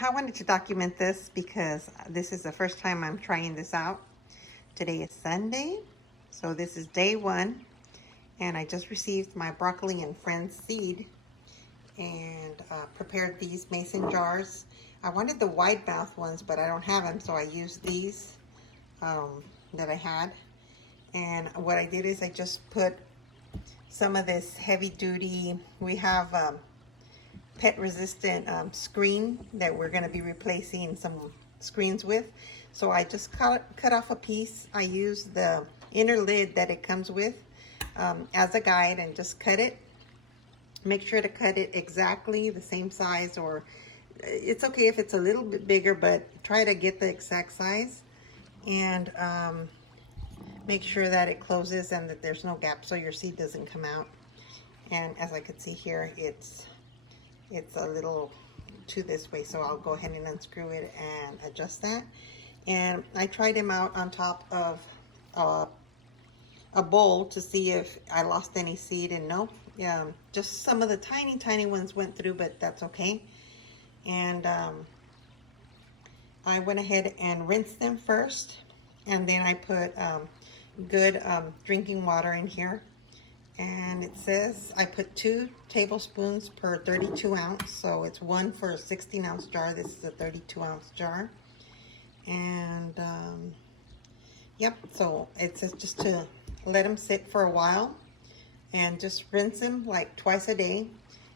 I wanted to document this because this is the first time I'm trying this out. Today is Sunday, so this is day one, and I just received my broccoli and friends seed and prepared these mason jars. I wanted the wide mouth ones, but I don't have them, so I used these that I had. And what I did is I just put some of this heavy duty, we have pet resistant screen that we're going to be replacing some screens with. So I just cut off a piece. I used the inner lid that it comes with as a guide and just cut it. Make sure to cut it exactly the same size, or it's okay if it's a little bit bigger, but try to get the exact size. And make sure that it closes and that there's no gap so your seed doesn't come out. And as I can see here, it's a little to this way, so I'll go ahead and unscrew it and adjust that. And I tried them out on top of a bowl to see if I lost any seed, and no, just some of the tiny ones went through, but that's okay. And I went ahead and rinsed them first, and then I put good drinking water in here. And it says I put 2 tablespoons per 32 ounce. So it's 1 for a 16 ounce jar. This is a 32 ounce jar. And yep, so it says just to let them sit for a while and just rinse them like twice a day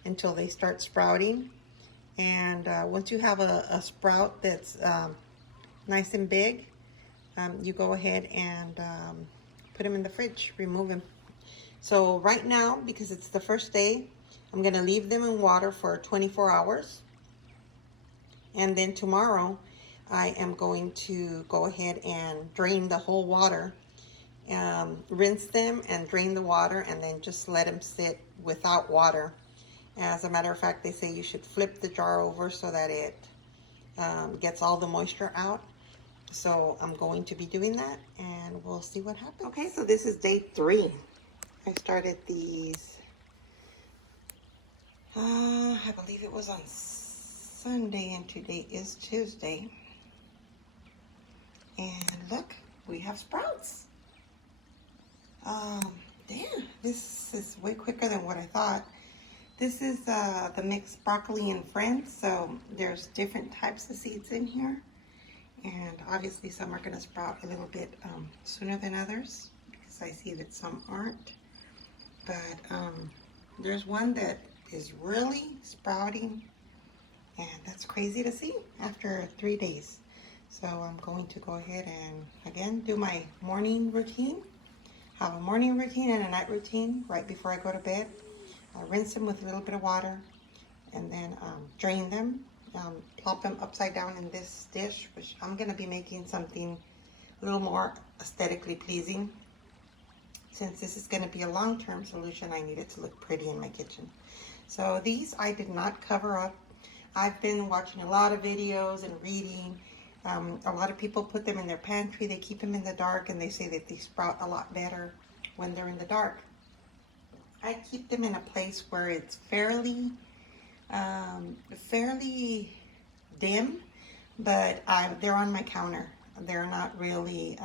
until they start sprouting. And once you have a sprout that's nice and big, you go ahead and put them in the fridge, remove them. So right now, because it's the first day, I'm going to leave them in water for 24 hours. And then tomorrow, I am going to go ahead and drain the whole water. Rinse them and drain the water, and then just let them sit without water. As a matter of fact, they say you should flip the jar over so that it gets all the moisture out. So I'm going to be doing that, and we'll see what happens. Okay, so this is day 3. I started these, I believe it was on Sunday, and today is Tuesday. And look, we have sprouts. Damn, this is way quicker than what I thought. This is the mixed broccoli and friends, so there's different types of seeds in here. And obviously some are going to sprout a little bit sooner than others, because I see that some aren't. But there's one that is really sprouting, and that's crazy to see after 3 days. So I'm going to go ahead and again do my morning routine. Have a morning routine and a night routine right before I go to bed. I rinse them with a little bit of water, and then drain them. Plop them upside down in this dish, which I'm going to be making something a little more aesthetically pleasing. Since this is going to be a long-term solution, I need it to look pretty in my kitchen. So these I did not cover up. I've been watching a lot of videos and reading. A lot of people put them in their pantry. They keep them in the dark, and they say that they sprout a lot better when they're in the dark. I keep them in a place where it's fairly dim, but they're on my counter. They're not really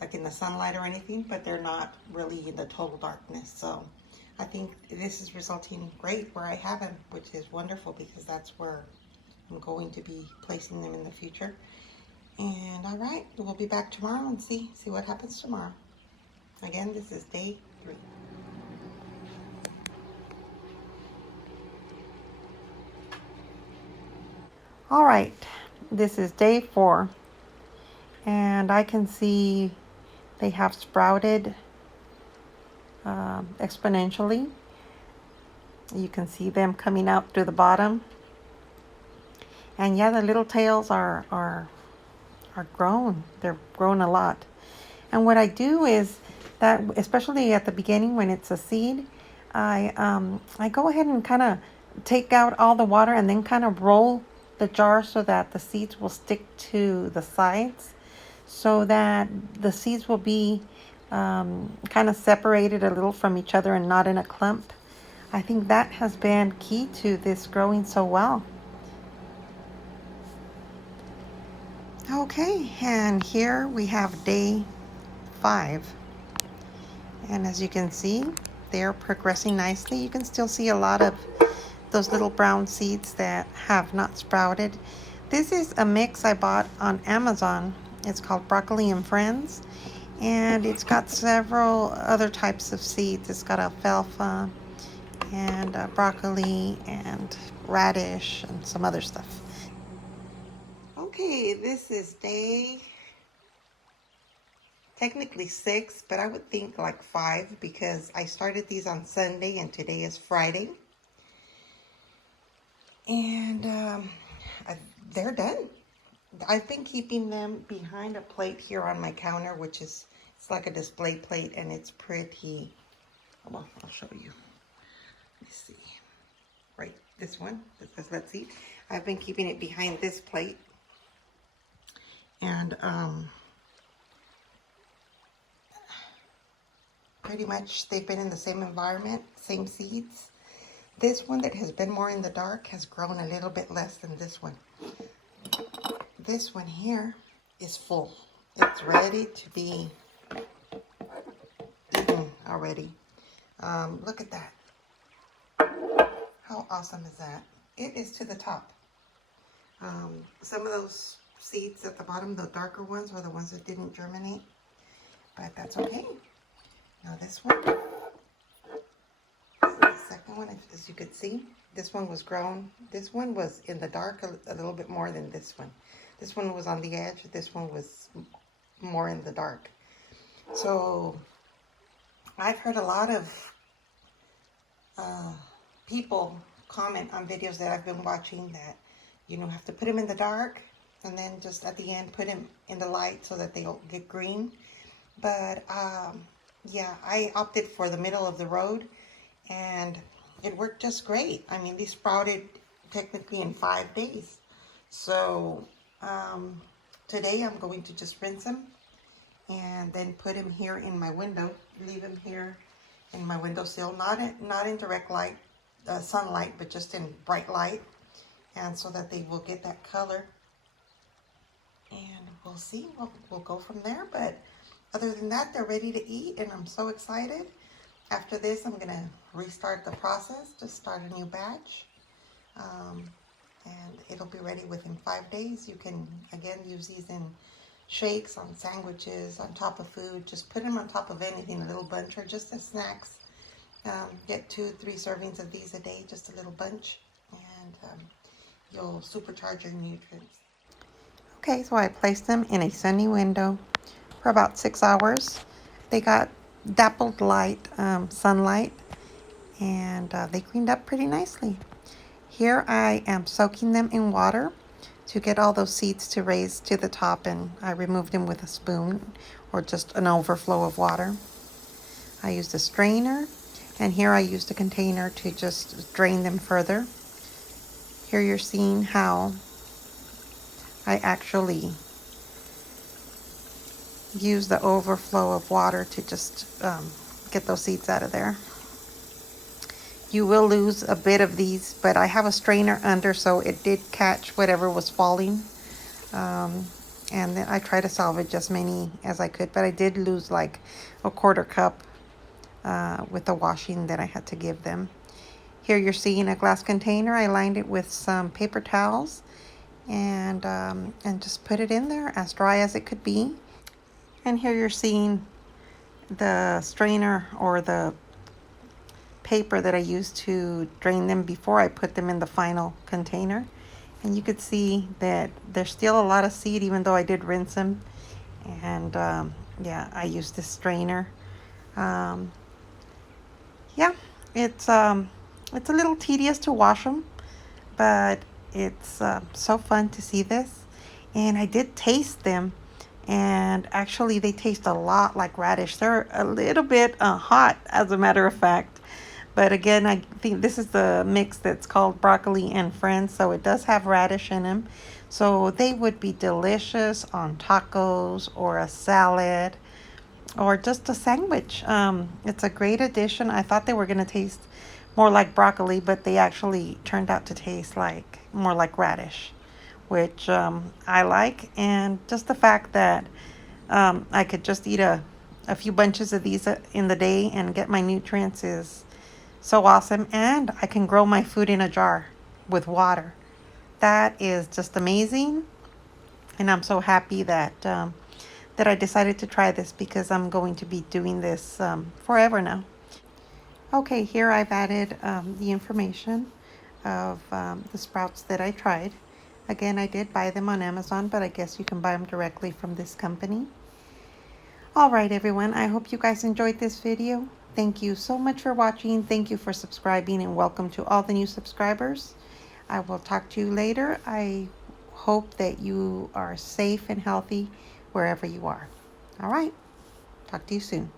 like in the sunlight or anything, but they're not really in the total darkness. So I think this is resulting great where I have them, which is wonderful, because that's where I'm going to be placing them in the future. And all right, we'll be back tomorrow and see what happens tomorrow. Again, this is day 3. All right, this is day 4, and I can see they have sprouted exponentially. You can see them coming out through the bottom, and yeah, the little tails are grown. They're grown a lot. And what I do is that, especially at the beginning when it's a seed, I go ahead and kind of take out all the water and then kind of roll the jar so that the seeds will stick to the sides, so that the seeds will be kind of separated a little from each other and not in a clump. I think that has been key to this growing so well. Okay, and here we have day 5. And as you can see, they're progressing nicely. You can still see a lot of those little brown seeds that have not sprouted. This is a mix I bought on Amazon. It's called Broccoli and Friends, and it's got several other types of seeds. It's got alfalfa and broccoli and radish and some other stuff. Okay, this is day technically 6, but I would think like 5 because I started these on Sunday and today is Friday. And they're done. I've been keeping them behind a plate here on my counter, which is, it's like a display plate, and it's pretty, well, I'll show you. Let me see. Right, this one, let's see. I've been keeping it behind this plate. And pretty much they've been in the same environment, same seeds. This one that has been more in the dark has grown a little bit less than this one. This one here is full. It's ready to be eaten already. Look at that. How awesome is that? It is to the top. Some of those seeds at the bottom, the darker ones, are the ones that didn't germinate, but that's okay. Now this one, the second one, as you could see, this one was grown. This one was in the dark a little bit more than this one. This one was on the edge. This one was more in the dark. So I've heard a lot of people comment on videos that I've been watching that, you know, have to put them in the dark and then just at the end put them in the light so that they'll get green. But yeah, I opted for the middle of the road and it worked just great. I mean, these sprouted technically in 5 days. So today I'm going to just rinse them and then put them here in my window, leave them here in my windowsill, not in direct light, sunlight, but just in bright light, and so that they will get that color. And we'll see, we'll go from there. But other than that, they're ready to eat, and I'm so excited. After this, I'm gonna restart the process, just start a new batch. And it'll be ready within 5 days. You can, again, use these in shakes, on sandwiches, on top of food. Just put them on top of anything, a little bunch, or just as snacks. Get 2-3 servings of these a day, just a little bunch, and you'll supercharge your nutrients. Okay, so I placed them in a sunny window for about 6 hours. They got dappled light, sunlight, and they cleaned up pretty nicely. Here I am soaking them in water to get all those seeds to raise to the top, and I removed them with a spoon or just an overflow of water. I used a strainer, and here I used a container to just drain them further. Here you're seeing how I actually use the overflow of water to just get those seeds out of there. You will lose a bit of these, but I have a strainer under, so it did catch whatever was falling. And then I try to salvage as many as I could, but I did lose like a 1/4 cup with the washing that I had to give them. Here you're seeing a glass container. I lined it with some paper towels and just put it in there as dry as it could be. And here you're seeing the strainer or the paper that I used to drain them before I put them in the final container. And you could see that there's still a lot of seed even though I did rinse them. And yeah, I used this strainer. Yeah, it's a little tedious to wash them, but it's so fun to see this. And I did taste them, and actually they taste a lot like radish. They're a little bit hot, as a matter of fact. But again, I think this is the mix that's called Broccoli and Friends, so it does have radish in them. So they would be delicious on tacos or a salad or just a sandwich. It's a great addition. I thought they were going to taste more like broccoli, but they actually turned out to taste like more like radish, which I like. And just the fact that I could just eat a few bunches of these in the day and get my nutrients is so awesome. And I can grow my food in a jar with water. That is just amazing. And I'm so happy that that I decided to try this, because I'm going to be doing this forever now. Okay, here I've added the information of the sprouts that I tried. Again, I did buy them on Amazon, but I guess you can buy them directly from this company. All right, everyone, I hope you guys enjoyed this video. Thank you so much for watching. Thank you for subscribing, and welcome to all the new subscribers. I will talk to you later. I hope that you are safe and healthy wherever you are. All right, talk to you soon.